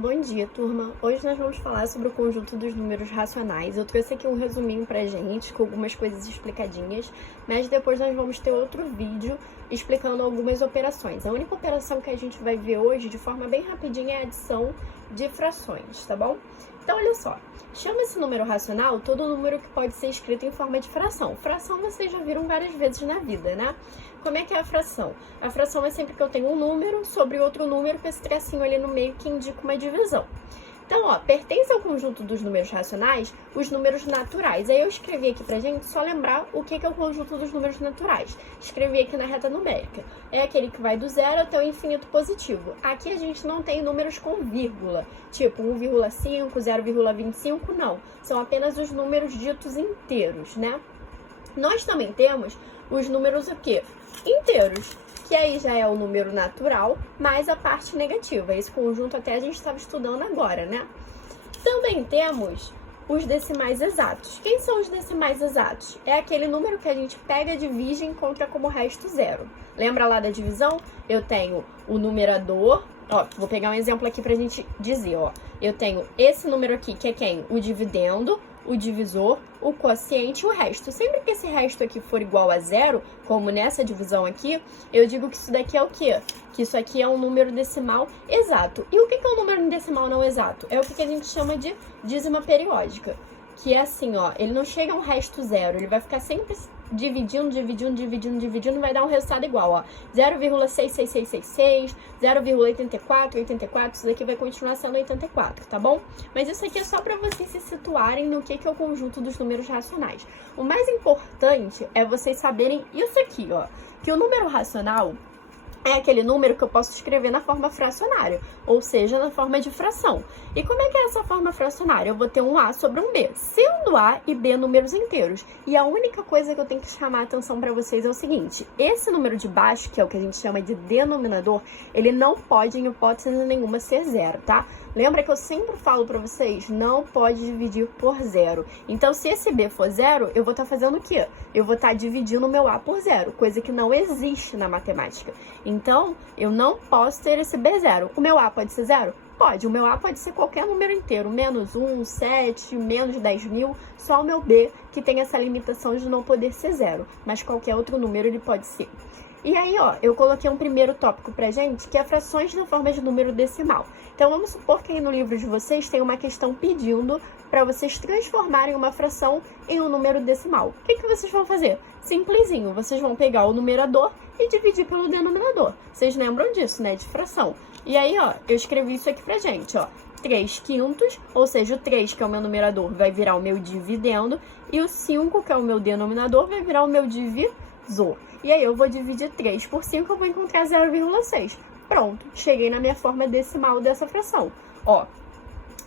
Bom dia, turma! Hoje nós vamos falar sobre o conjunto dos números racionais. Eu trouxe aqui um resuminho pra gente, com algumas coisas explicadinhas, mas depois nós vamos ter outro vídeo explicando algumas operações. A única operação que a gente vai ver hoje, de forma bem rapidinha, é a adição de frações, tá bom? Então, olha só, chama-se número racional todo número que pode ser escrito em forma de fração. Fração vocês já viram várias vezes na vida, né? Como é que é a fração? A fração é sempre que eu tenho um número sobre outro número com esse tracinho ali no meio que indica uma divisão. Então, ó, pertence ao conjunto dos números racionais os números naturais. Aí eu escrevi aqui pra gente só lembrar o que é o conjunto dos números naturais. Escrevi aqui na reta numérica. É aquele que vai do zero até o infinito positivo. Aqui a gente não tem números com vírgula, tipo 1,5, 0,25, não. São apenas os números ditos inteiros, né? Nós também temos os números o quê? Inteiros, que aí já é o número natural, mais a parte negativa. Esse conjunto até a gente estava estudando agora, né? Também temos os decimais exatos. Quem são os decimais exatos? É aquele número que a gente pega, divide e encontra como resto zero. Lembra lá da divisão? Eu tenho o numerador. Ó, vou pegar um exemplo aqui pra gente dizer, ó. Eu tenho esse número aqui, que é quem? O dividendo, o divisor, o quociente e o resto. Sempre que esse resto aqui for igual a zero, como nessa divisão aqui, eu digo que isso daqui é o quê? Que isso aqui é um número decimal exato. E o que é um número decimal não exato? É o que a gente chama de dízima periódica. Que é assim, ó, ele não chega a um resto zero, ele vai ficar sempre dividindo, e vai dar um resultado igual, ó, 0,66666, 0,8484, isso daqui vai continuar sendo 84, tá bom? Mas isso aqui é só para vocês se situarem no que é o conjunto dos números racionais. O mais importante é vocês saberem isso aqui, ó, que o número racional é aquele número que eu posso escrever na forma fracionária, ou seja, na forma de fração. E como é que é essa forma fracionária? Eu vou ter um A sobre um B, sendo A e B números inteiros. E a única coisa que eu tenho que chamar a atenção para vocês é o seguinte: esse número de baixo, que é o que a gente chama de denominador, ele não pode, em hipótese nenhuma, ser zero, tá? Lembra que eu sempre falo para vocês, não pode dividir por zero. Então, se esse B for zero, eu vou estar fazendo o quê? Eu vou estar dividindo o meu A por zero, coisa que não existe na matemática. Então, eu não posso ter esse B zero. O meu A pode ser zero? Pode. O meu A pode ser qualquer número inteiro, menos 1, 7, menos 10.000. Só o meu B que tem essa limitação de não poder ser zero, mas qualquer outro número ele pode ser. E aí, ó, eu coloquei um primeiro tópico pra gente, que é frações na forma de número decimal. Então, vamos supor que aí no livro de vocês tem uma questão pedindo para vocês transformarem uma fração em um número decimal. O que vocês vão fazer? Simplesinho, vocês vão pegar o numerador e dividir pelo denominador. Vocês lembram disso, né, de fração? E aí, ó, eu escrevi isso aqui pra gente, ó. 3 quintos, ou seja, o 3, que é o meu numerador, vai virar o meu dividendo, e o 5, que é o meu denominador, vai virar o meu divisor. E aí eu vou dividir 3 por 5, eu vou encontrar 0,6. Pronto, cheguei na minha forma decimal dessa fração. Ó,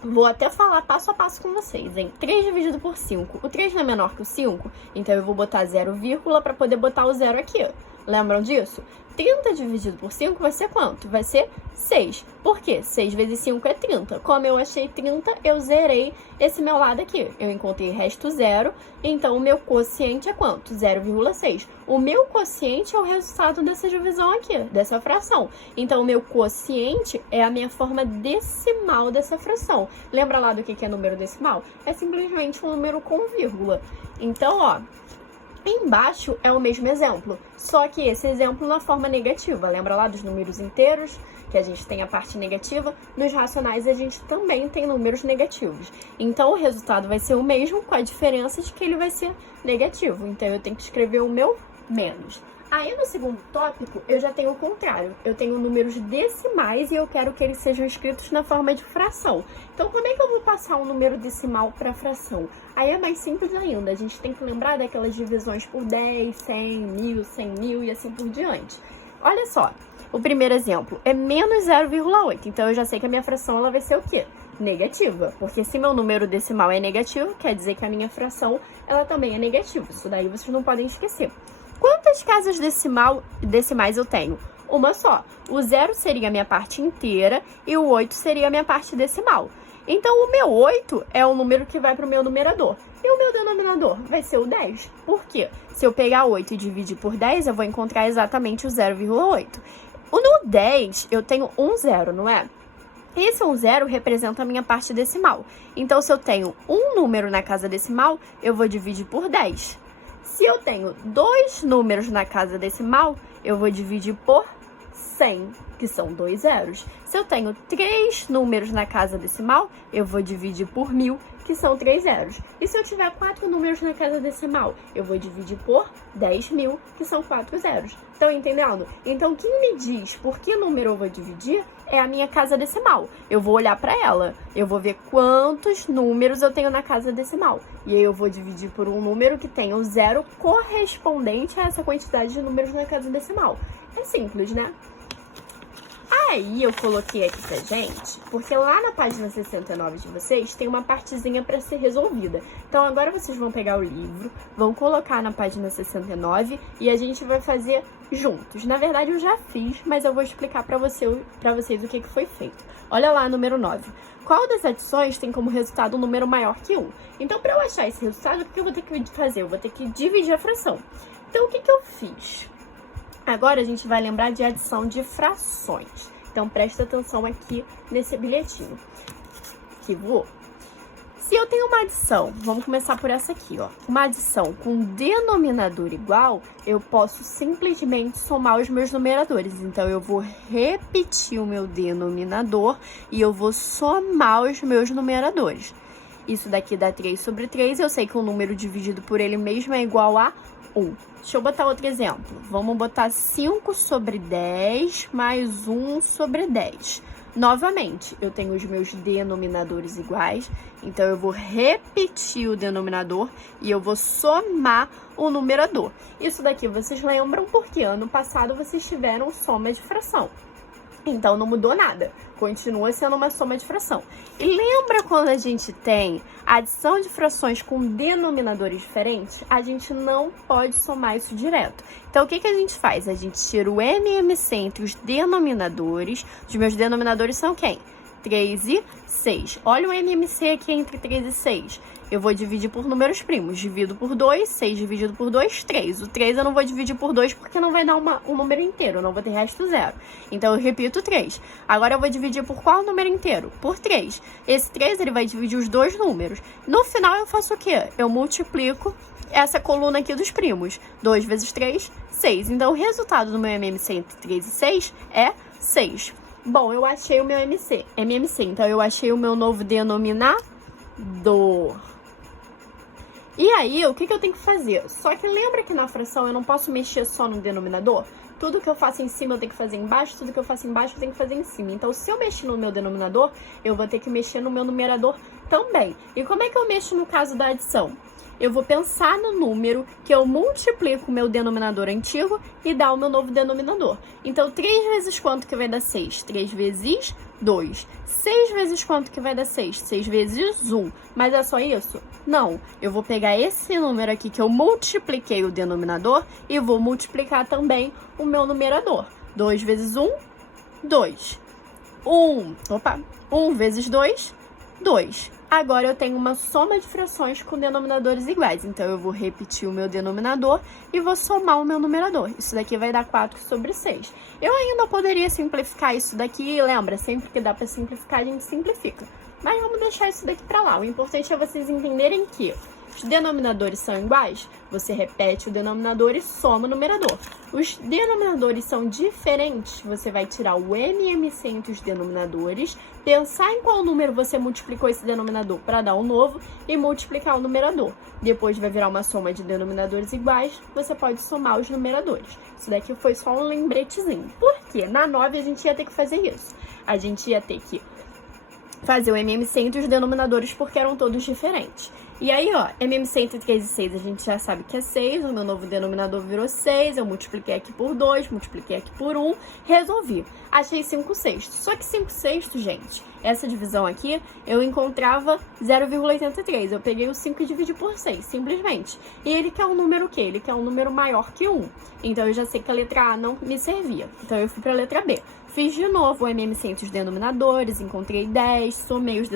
vou até falar passo a passo com vocês, hein? 3 dividido por 5. O 3 não é menor que o 5, então eu vou botar 0, para poder botar o 0 aqui. Lembram disso? 30 dividido por 5 vai ser quanto? Vai ser 6. Por quê? 6 vezes 5 é 30. Como eu achei 30, eu zerei esse meu lado aqui. Eu encontrei resto 0, então o meu quociente é quanto? 0,6. O meu quociente é o resultado dessa divisão aqui, dessa fração. Então, o meu quociente é a minha forma decimal dessa fração. Lembra lá do que é número decimal? É simplesmente um número com vírgula. Então, ó, embaixo é o mesmo exemplo, só que esse exemplo na forma negativa. Lembra lá dos números inteiros, que a gente tem a parte negativa? Nos racionais a gente também tem números negativos. Então o resultado vai ser o mesmo, com a diferença de que ele vai ser negativo. Então eu tenho que escrever o meu menos. Aí no segundo tópico eu já tenho o contrário. Eu tenho números decimais e eu quero que eles sejam escritos na forma de fração. Então como é que eu vou passar um número decimal para fração? Aí é mais simples ainda. A gente tem que lembrar daquelas divisões por 10, 100, 1000, 100.000 e assim por diante. Olha só, o primeiro exemplo é menos 0,8. Então eu já sei que a minha fração ela vai ser o quê? Negativa, porque se meu número decimal é negativo, quer dizer que a minha fração ela também é negativa. Isso daí vocês não podem esquecer. Quantas casas decimais eu tenho? Uma só. O 0 seria a minha parte inteira e o 8 seria a minha parte decimal. Então, o meu 8 é o número que vai para o meu numerador. E o meu denominador vai ser o 10. Por quê? Se eu pegar 8 e dividir por 10, eu vou encontrar exatamente o 0,8. No 10, eu tenho um zero, não é? Esse 0 representa a minha parte decimal. Então, se eu tenho um número na casa decimal, eu vou dividir por 10. Se eu tenho 2 números na casa decimal, eu vou dividir por 100, que são 2 zeros. Se eu tenho 3 números na casa decimal, eu vou dividir por 1000, que são 3 zeros. E se eu tiver 4 números na casa decimal, eu vou dividir por 10.000, que são 4 zeros. Estão entendendo? Então, quem me diz por que número eu vou dividir é a minha casa decimal. Eu vou olhar para ela, eu vou ver quantos números eu tenho na casa decimal. E aí eu vou dividir por um número que tenha o zero correspondente a essa quantidade de números na casa decimal. É simples, né? Aí eu coloquei aqui pra gente, porque lá na página 69 de vocês tem uma partezinha para ser resolvida. Então agora vocês vão pegar o livro, vão colocar na página 69 e a gente vai fazer juntos. Na verdade eu já fiz, mas eu vou explicar para vocês o que foi feito. Olha lá, número 9. Qual das adições tem como resultado um número maior que 1? Então, para eu achar esse resultado, o que eu vou ter que fazer? Eu vou ter que dividir a fração. Então, o que eu fiz? Agora a gente vai lembrar de adição de frações. Então, presta atenção aqui nesse bilhetinho. Que voou. Se eu tenho uma adição, vamos começar por essa aqui, ó. Uma adição com denominador igual, eu posso simplesmente somar os meus numeradores. Então, eu vou repetir o meu denominador e eu vou somar os meus numeradores. Isso daqui dá 3 sobre 3. Eu sei que o número dividido por ele mesmo é igual a 1. Deixa eu botar outro exemplo. Vamos botar 5 sobre 10 mais 1 sobre 10. Novamente, eu tenho os meus denominadores iguais, então eu vou repetir o denominador e eu vou somar o numerador. Isso daqui vocês lembram porque ano passado vocês tiveram soma de fração. Então, não mudou nada. Continua sendo uma soma de fração. E lembra quando a gente tem adição de frações com denominadores diferentes? A gente não pode somar isso direto. Então, o que a gente faz? A gente tira o MMC entre os denominadores. Os meus denominadores são quem? 3 e 6. Olha o MMC aqui entre 3 e 6. Eu vou dividir por números primos. Divido por 2, 6 dividido por 2, 3. O 3 eu não vou dividir por 2 porque não vai dar um número inteiro, eu não vou ter resto zero. Então, eu repito 3. Agora, eu vou dividir por qual número inteiro? Por 3. Esse 3, ele vai dividir os dois números. No final, eu faço o quê? Eu multiplico essa coluna aqui dos primos. 2 vezes 3, 6. Então, o resultado do meu MMC entre 3 e 6 é 6. Bom, eu achei o meu MMC. Então, eu achei o meu novo denominador. E aí, o que eu tenho que fazer? Só que lembra que na fração eu não posso mexer só no denominador? Tudo que eu faço em cima eu tenho que fazer embaixo, tudo que eu faço embaixo eu tenho que fazer em cima. Então, se eu mexer no meu denominador, eu vou ter que mexer no meu numerador também. E como é que eu mexo no caso da adição? Eu vou pensar no número que eu multiplico o meu denominador antigo e dá o meu novo denominador. Então, 3 vezes quanto que vai dar 6? 3 vezes 2. 6 vezes quanto que vai dar 6? 6 vezes 1. Mas é só isso? Não. Eu vou pegar esse número aqui que eu multipliquei o denominador e vou multiplicar também o meu numerador. 2 vezes 1, 2. 1 vezes 2, 2. Agora eu tenho uma soma de frações com denominadores iguais. Então, eu vou repetir o meu denominador e vou somar o meu numerador. Isso daqui vai dar 4 sobre 6. Eu ainda poderia simplificar isso daqui. Lembra, sempre que dá para simplificar, a gente simplifica. Mas vamos deixar isso daqui para lá. O importante é vocês entenderem que os denominadores são iguais, você repete o denominador e soma o numerador. Os denominadores são diferentes, você vai tirar o MMC entre os denominadores, pensar em qual número você multiplicou esse denominador para dar um novo e multiplicar o numerador. Depois vai virar uma soma de denominadores iguais, você pode somar os numeradores. Isso daqui foi só um lembretezinho. Por quê? Na 9 a gente ia ter que fazer isso. A gente ia ter que fazer o MMC entre os denominadores porque eram todos diferentes. E aí, ó, MMC entre 3 e 6 a gente já sabe que é 6, o meu novo denominador virou 6, eu multipliquei aqui por 2, multipliquei aqui por 1, resolvi. Achei 5 sextos. Só que 5 sextos, gente, essa divisão aqui, eu encontrava 0,83. Eu peguei o 5 e dividi por 6, simplesmente. E ele quer um número o quê? Ele quer um número maior que 1. Então, eu já sei que a letra A não me servia. Então, eu fui para a letra B. Fiz de novo o MMC entre os denominadores, encontrei 10, somei os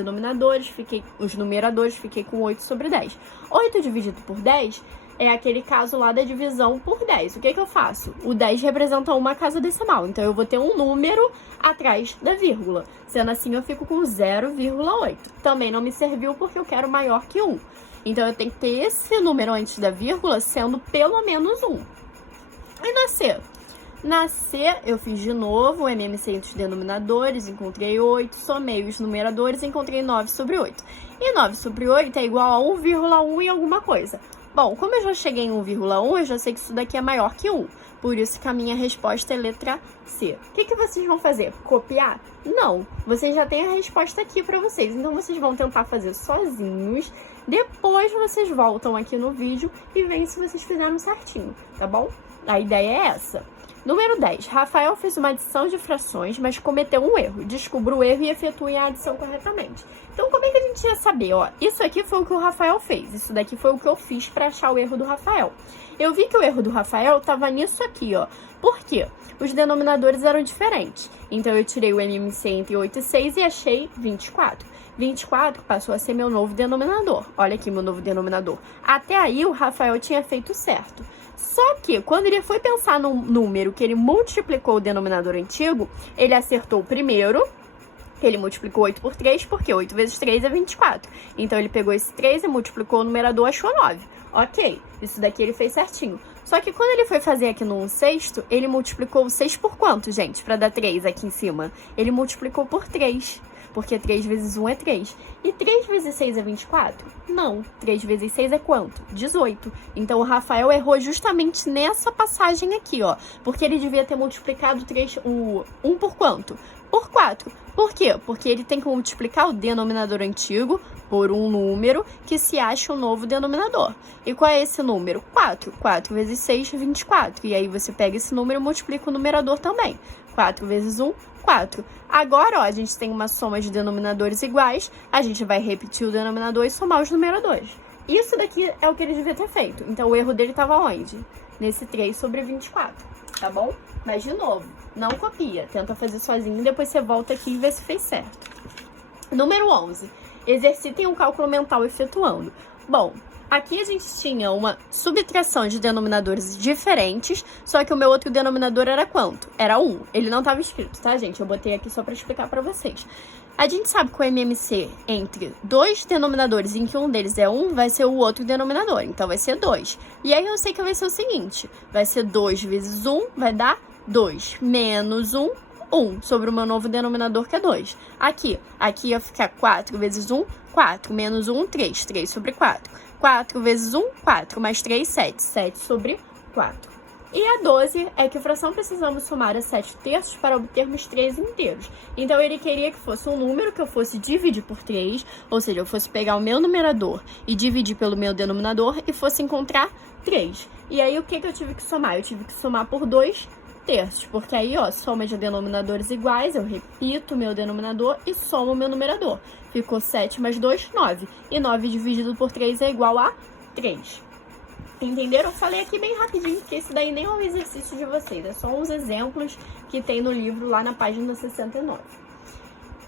numeradores, fiquei com 8 sobre 10. 8 dividido por 10 é aquele caso lá da divisão por 10. O que eu faço? O 10 representa uma casa decimal, então eu vou ter um número atrás da vírgula. Sendo assim, eu fico com 0,8. Também não me serviu porque eu quero maior que 1. Então, eu tenho que ter esse número antes da vírgula sendo pelo menos 1. E na C? Na C, eu fiz de novo o MMC entre os denominadores, encontrei 8, somei os numeradores e encontrei 9 sobre 8. E 9 sobre 8 é igual a 1,1 e alguma coisa. Bom, como eu já cheguei em 1,1, eu já sei que isso daqui é maior que 1. Por isso que a minha resposta é letra C. O que vocês vão fazer? Copiar? Não. Vocês já têm a resposta aqui para vocês. Então, vocês vão tentar fazer sozinhos. Depois, vocês voltam aqui no vídeo e veem se vocês fizeram certinho, tá bom? A ideia é essa. Número 10. Rafael fez uma adição de frações, mas cometeu um erro. Descubra o erro e efetue a adição corretamente. Então, como é que a gente ia saber? Ó, isso aqui foi o que o Rafael fez. Isso daqui foi o que eu fiz para achar o erro do Rafael. Eu vi que o erro do Rafael estava nisso aqui, ó. Por quê? Os denominadores eram diferentes. Então, eu tirei o MMC entre 8 e 6 e achei 24. 24 passou a ser meu novo denominador. Olha aqui meu novo denominador. Até aí, o Rafael tinha feito certo. Só que, quando ele foi pensar no número que ele multiplicou o denominador antigo, ele acertou o primeiro, que ele multiplicou 8 por 3, porque 8 vezes 3 é 24. Então, ele pegou esse 3 e multiplicou o numerador, achou 9. Ok, isso daqui ele fez certinho. Só que quando ele foi fazer aqui no 1/6, ele multiplicou o 6 por quanto, gente? Para dar 3 aqui em cima. Ele multiplicou por 3. Porque 3 vezes 1 é 3. E 3 vezes 6 é 24? Não. 3 vezes 6 é quanto? 18. Então, o Rafael errou justamente nessa passagem aqui, ó. Porque ele devia ter multiplicado 1 por quanto? Por 4. Por quê? Porque ele tem que multiplicar o denominador antigo por um número que se acha um novo denominador. E qual é esse número? 4. 4 vezes 6, 24. E aí, você pega esse número e multiplica o numerador também. 4 vezes 1, 4. Agora, ó, a gente tem uma soma de denominadores iguais, a gente vai repetir o denominador e somar os numeradores. Isso daqui é o que ele devia ter feito. Então, o erro dele estava onde? Nesse 3 sobre 24, tá bom? Mas, de novo, não copia. Tenta fazer sozinho e depois você volta aqui e vê se fez certo. Número 11. Exercitem um cálculo mental efetuando. Bom, aqui a gente tinha uma subtração de denominadores diferentes, só que o meu outro denominador era quanto? Era 1. Ele não estava escrito, tá, gente? Eu botei aqui só para explicar para vocês. A gente sabe que o MMC entre dois denominadores em que um deles é 1, vai ser o outro denominador. Então, vai ser 2. E aí, eu sei que vai ser o seguinte. Vai ser 2 vezes 1, vai dar 2. Menos 1, 1 sobre o meu novo denominador, que é 2. Aqui ia ficar 4 vezes 1, 4. Menos 1, 3. 3 sobre 4. 4 vezes 1, 4. Mais 3, 7. 7 sobre 4. E a 12 é que fração precisamos somar a 7 terços para obtermos 3 inteiros. Então, ele queria que fosse um número que eu fosse dividir por 3, ou seja, eu fosse pegar o meu numerador e dividir pelo meu denominador e fosse encontrar 3. E aí, o que eu tive que somar? Eu tive que somar por 2 terços, porque aí, ó, soma de denominadores iguais, eu repito o meu denominador e somo o meu numerador. Ficou 7 mais 2, 9. E 9 dividido por 3 é igual a 3. Entenderam? Eu falei aqui bem rapidinho, porque esse daí nem é um exercício de vocês. É só uns exemplos que tem no livro lá na página 69.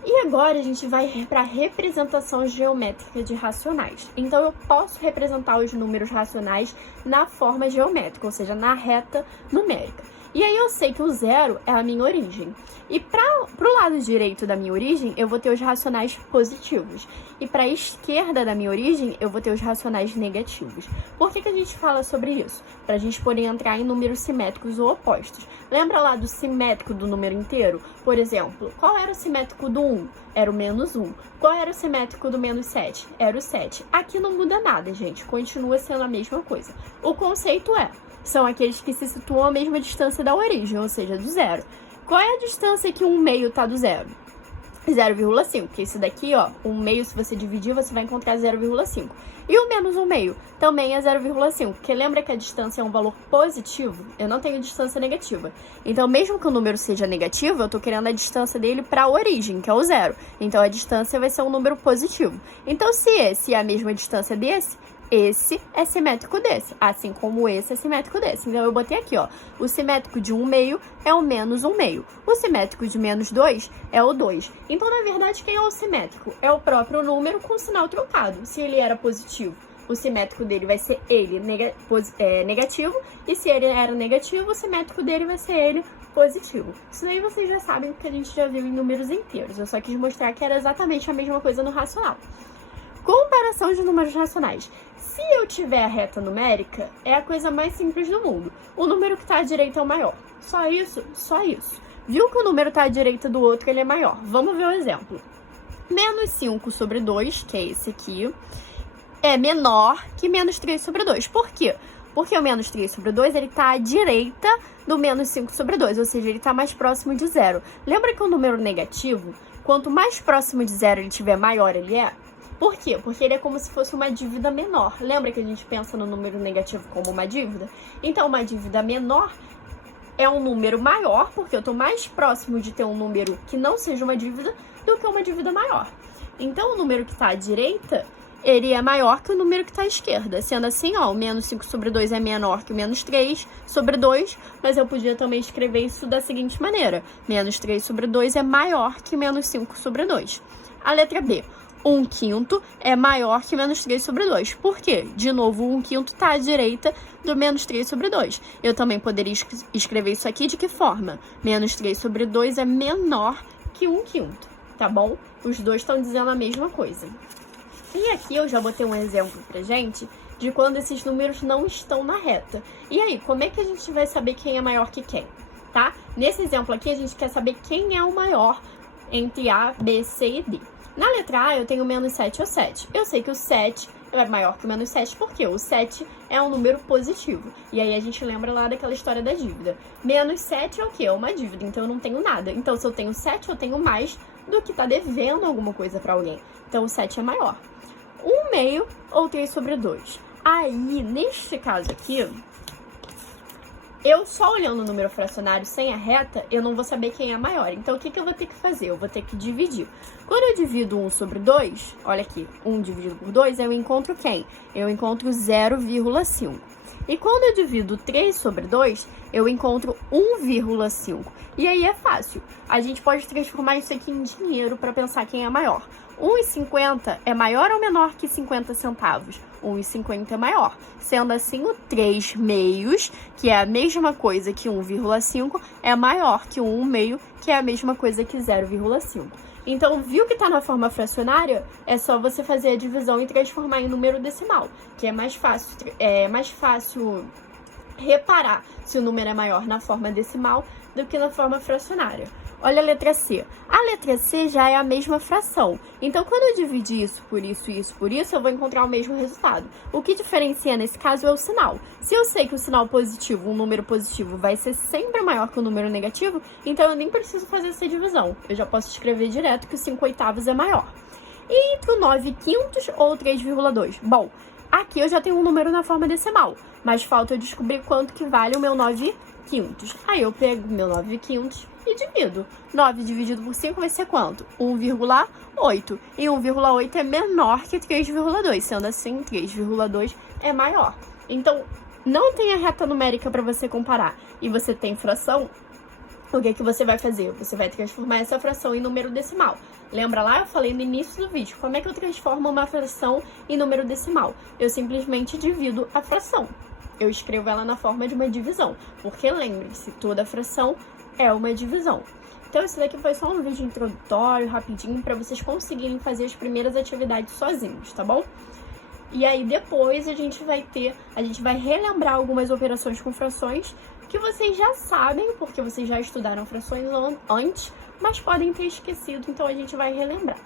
E agora a gente vai para a representação geométrica de racionais. Então, eu posso representar os números racionais na forma geométrica, ou seja, na reta numérica. E aí eu sei que o 0 é a minha origem. E para o lado direito da minha origem, eu vou ter os racionais positivos. E para a esquerda da minha origem, eu vou ter os racionais negativos. Por que a gente fala sobre isso? Para a gente poder entrar em números simétricos ou opostos. Lembra lá do simétrico do número inteiro? Por exemplo, qual era o simétrico do 1? Era o menos 1. Qual era o simétrico do menos 7? Era o 7. Aqui não muda nada, gente. Continua sendo a mesma coisa. O conceito são aqueles que se situam à mesma distância da origem, ou seja, do zero. Qual é a distância que 1/2 está do zero? 0,5, porque esse daqui, ó, 1/2, se você dividir, você vai encontrar 0,5. E o menos 1/2 também é 0,5, porque lembra que a distância é um valor positivo? Eu não tenho distância negativa. Então, mesmo que o número seja negativo, eu tô querendo a distância dele para a origem, que é o zero. Então, a distância vai ser um número positivo. Então, se esse é a mesma distância desse, esse é simétrico desse, assim como esse é simétrico desse. Então, eu botei aqui, ó, o simétrico de 1/2 é o menos 1/2. O simétrico de menos 2 é o 2. Então, na verdade, quem é o simétrico? É o próprio número com sinal trocado. Se ele era positivo, o simétrico dele vai ser ele negativo, e se ele era negativo, o simétrico dele vai ser ele positivo. Isso daí vocês já sabem, porque a gente já viu em números inteiros. Eu só quis mostrar que era exatamente a mesma coisa no racional. Comparação de números racionais. Se eu tiver a reta numérica, é a coisa mais simples do mundo. O número que está à direita é o maior. Só isso? Só isso. Viu que o número está à direita do outro, ele é maior. Vamos ver o exemplo. Menos 5 sobre 2, que é esse aqui, é menor que menos 3 sobre 2. Por quê? Porque o menos 3 sobre 2, ele está à direita do menos 5 sobre 2, ou seja, ele está mais próximo de zero. Lembra que o número negativo, quanto mais próximo de zero ele tiver, maior ele é? Por quê? Porque ele é como se fosse uma dívida menor. Lembra que a gente pensa no número negativo como uma dívida? Então, uma dívida menor é um número maior, porque eu estou mais próximo de ter um número que não seja uma dívida do que uma dívida maior. Então, o número que está à direita, ele é maior que o número que está à esquerda. Sendo assim, ó, o menos 5 sobre 2 é menor que o menos 3 sobre 2, mas eu podia também escrever isso da seguinte maneira. Menos 3 sobre 2 é maior que menos 5 sobre 2. A letra B. 1/5 é maior que menos 3 sobre 2. Por quê? De novo, o 1/5 está à direita do menos 3 sobre 2. Eu também poderia escrever isso aqui de que forma? Menos 3 sobre 2 é menor que 1/5, tá bom? Os dois estão dizendo a mesma coisa. E aqui eu já botei um exemplo pra gente de quando esses números não estão na reta. E aí, como é que a gente vai saber quem é maior que quem, tá? Nesse exemplo aqui, a gente quer saber quem é o maior entre A, B, C e D. Na letra A, eu tenho menos 7 ou 7. Eu sei que o 7 é maior que o menos 7, porque o 7 é um número positivo. E aí a gente lembra lá daquela história da dívida. Menos 7 é o quê? É uma dívida, então eu não tenho nada. Então, se eu tenho 7, eu tenho mais do que tá devendo alguma coisa para alguém. Então, o 7 é maior. 1/2 ou 3 sobre 2. Aí, neste caso aqui, eu só olhando o número fracionário sem a reta, eu não vou saber quem é maior. Então, o que eu vou ter que fazer? Eu vou ter que dividir. Quando eu divido 1 sobre 2, olha aqui, 1 dividido por 2, eu encontro quem? Eu encontro 0,5. E quando eu divido 3 sobre 2, eu encontro 1,5. E aí é fácil. A gente pode transformar isso aqui em dinheiro para pensar quem é maior. 1,50 é maior ou menor que 50 centavos? 1,50 é maior. Sendo assim, o 3 meios, que é a mesma coisa que 1,5, é maior que o 1 meio, que é a mesma coisa que 0,5. Então, viu que está na forma fracionária? É só você fazer a divisão e transformar em número decimal, que é mais fácil reparar se o número é maior na forma decimal do que na forma fracionária. Olha a letra C. A letra C já é a mesma fração. Então, quando eu dividir isso por isso e isso por isso, eu vou encontrar o mesmo resultado. O que diferencia nesse caso é o sinal. Se eu sei que o sinal positivo, um número positivo, vai ser sempre maior que o número negativo, então eu nem preciso fazer essa divisão. Eu já posso escrever direto que o 5/8 é maior. E entre o 9/5 ou 3,2? Bom, aqui eu já tenho um número na forma decimal, mas falta eu descobrir quanto que vale o meu 9/5. Aí eu pego o meu 9/5 e divido. 9 dividido por 5 vai ser quanto? 1,8. E 1,8 é menor que 3,2. Sendo assim, 3,2 é maior. Então, não tem a reta numérica para você comparar. E você tem fração, o que você vai fazer? Você vai transformar essa fração em número decimal. Lembra lá? Eu falei no início do vídeo. Como é que eu transformo uma fração em número decimal? Eu simplesmente divido a fração. Eu escrevo ela na forma de uma divisão. Porque lembre-se, toda fração é uma divisão. Então, esse daqui foi só um vídeo introdutório, rapidinho, para vocês conseguirem fazer as primeiras atividades sozinhos, tá bom? E aí, depois, a gente vai relembrar algumas operações com frações que vocês já sabem, porque vocês já estudaram frações antes, mas podem ter esquecido, então a gente vai relembrar.